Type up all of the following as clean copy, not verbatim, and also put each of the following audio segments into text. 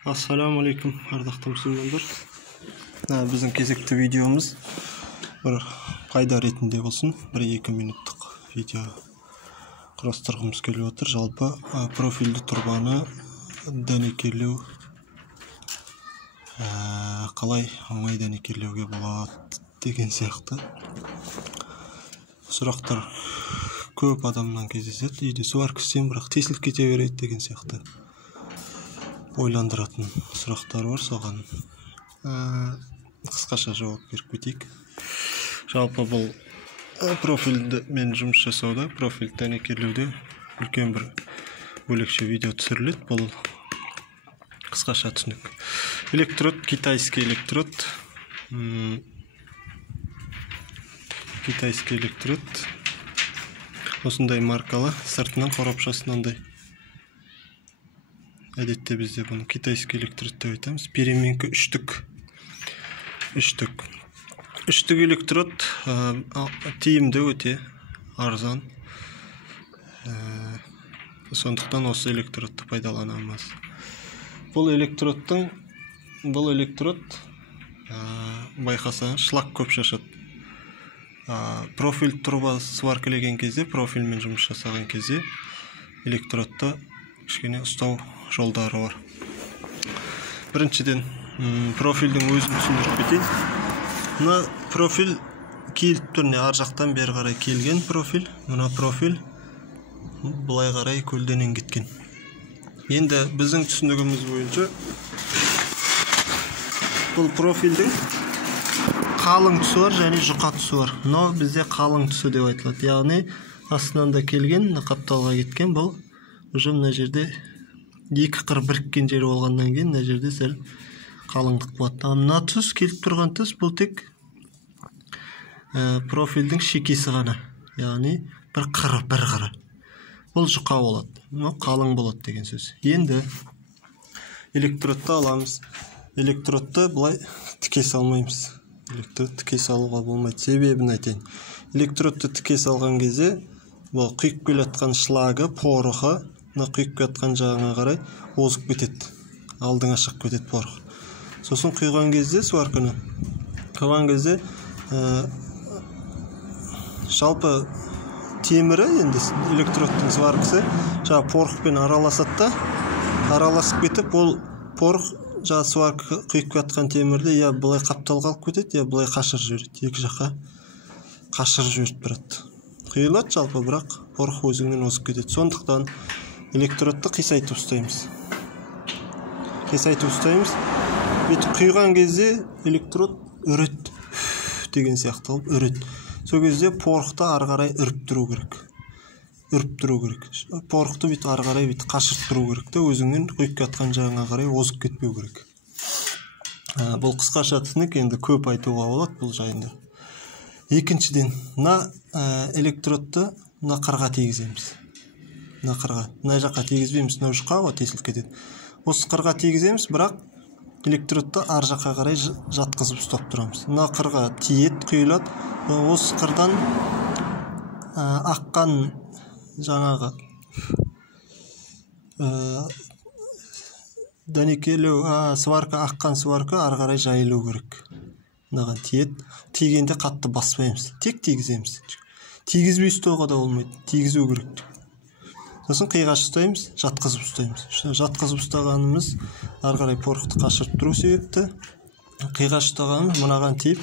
Assalamu alaikum, ардақты мұсылмандар. Біздің кезекті видеомыз бір пайда ретінде болсын, 1-2 минуттық видео құрастырғымыз келіп отыр. Жалпы профильді тұрбаны дәнекерлеу қалай оңай дәнекерлеуге болады деген сияқты сұрақтар көп адамнан кездеседі. Үйде сварка істесем, бірақ тесіліп кете береді деген сияқты ойландыратын сұрақтар бар. Соған қысқаша жауап беріп кетейік. Жалпы бұл профильді мен жұмыс жасауда, профильді дәнекерлеуде үлкен бір бөлекше видео түсіріледі. Бұл қысқаша түсінік. Электрод, китайский электрод. Китайский электрод. Осындай маркалы, сыртынан қорапшасынандай. Әдетте бізде бұны китайский электрод деп айтамыз. Переменкі үштік электрод тиімді, өте арзан. Сондықтан осы электродты пайдаланамыз. Бұл электрод байқасаң шлак көп шашады. Профиль труба сваркілеген кезде, профильмен жұмыс жасаған кезде электродты кішкене ұстау жолдары бар. Біріншіден профильдің өзін түсіндіріп кетейін. Мына профиль келіп түріне ар жақтан бері қарай келген профиль. Мына профиль бұлай қарай көлденең кеткен. Енді біздің түсінігіміз бойынша бұл профильдің қалың түсі бар және жұқа түсі бар. Но бізде қалың түсі деп айтылады. Яғни астынан да келген, қапталға кеткен. Бұл уже мына жерде екі қыр біріккен жері болғаннан кейін мына жерде сәл қалыңдық болады. Мына түс келіп тұрған түс бұл тек профильдің шекесі ғана. Яғни бір қыры. Бұл жұқа болады. Қалың болады деген сөз. Енді электродты аламыз. Электродты бұлай тіке салмаймыз. Электрод тіке салуға болмайды. Себебін айтайын. Электродты тіке салған кезде бұл құйып келатқан шлагы, порығы, құйып келатқан жағына қарай озып кетеді. Алдыңа шығып кетеді порық. Сосын құйған кезде сварканы құйған кезде жалпы темірі, енді электродтың сваркасы жаңа порықпен араласады да, араласып кетіп, ол порық жаңа сварка құйып жатқан темірді я бұлай қапталға алып кетеді, я бұлай қашыр жібереді. Екі жаққа қашыр жіберіп тұрады. Құйылады жалпы, бірақ порық өзіңнен озып кетеді. Сондықтан электродты қисайтып ұстаймыз. Бүйтіп құйған кезде электрод үрет деген сияқты қылып үрет. Сол кезде порықты ары қарай үріп тұру керек. Порықты бүйтіп ары қарай бүйтіп қашырып тұру керек те, өзіңнен құйып жатқан жағына қарай озып кетпеу керек. Бұл қысқаша түсінік, енді көп айтуға болады бұл жайында. Екіншіден, мына электродты мына қырға тегіземіз. Мына жаққа тегізбейміз, мына жұқа ғой, тесіліп кетеді. Осы қырға тегіземіз, бірақ электродты ар жаққа қарай жатқызып ұстап тұрамыз. Мына қырға тиет құйылады. Осы қырдан аққан жаңағы дәнекерлеу, сварка, аққан сварка ар қарай жайылу керек. Мынаған тиет. Тигенде қатты баспаймыз. Тек тегіземіз. Тегізбей ұстауға да болмайды. Тегізу керек. Сосын қиғаш ұстаймыз, жатқызып ұстаймыз. Жатқызып ұстағанымыз ар қарай порықты қашырып тұру себепті. Қиғаш ұстағанымыз мынаған тиіп,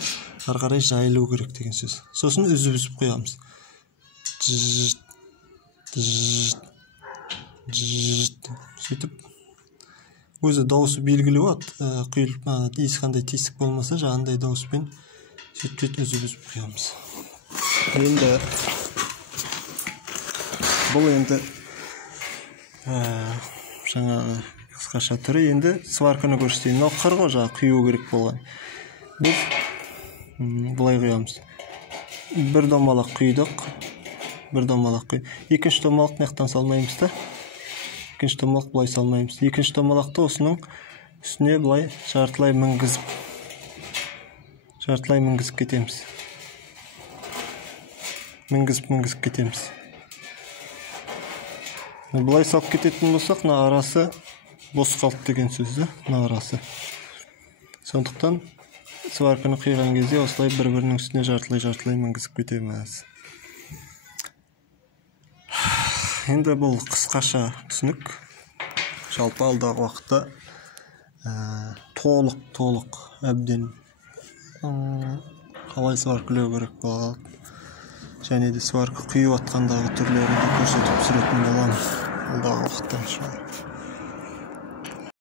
ар қарай жайылу керек деген сөз. Сосын үзіп қоямыз. Сөйтіп, өзі дауысы белгілі болады. Құйылып, ешқандай тесік болмаса, жағандай дауыспен сөйтіп үзіп қоямыз. Енді бұл енді жаңағы қысқаша түрі. Енді сварканы көрсетейін. Мынау қыр ғой, жаңа құю керек болған. Біз бұлай құямыз. Бір домалақ құйдық. Екінші домалақ неқтан салмаймыз да. Екінші домалақ бұлай салмаймыз. Екінші домалақты осының үстіне бұлай жартылай мінгізіп кетеміз. Мінгізіп кетеміз. Бұлай салып кететін болсақ, арасы бос қалды деген сөз да, мына арасы. Сондықтан сварканы қиған кезде осылай бір-бірінің үстіне жартылай мінгізіп кетеміз. Енді бұл қысқаша түсінік. Жалпы алдағы уақытта толық әбден қалай сваркілеу керек болады, және де сварка құйып атқандағы түрлерін көрсетіп түсіретін боламыз алдағы уақытта.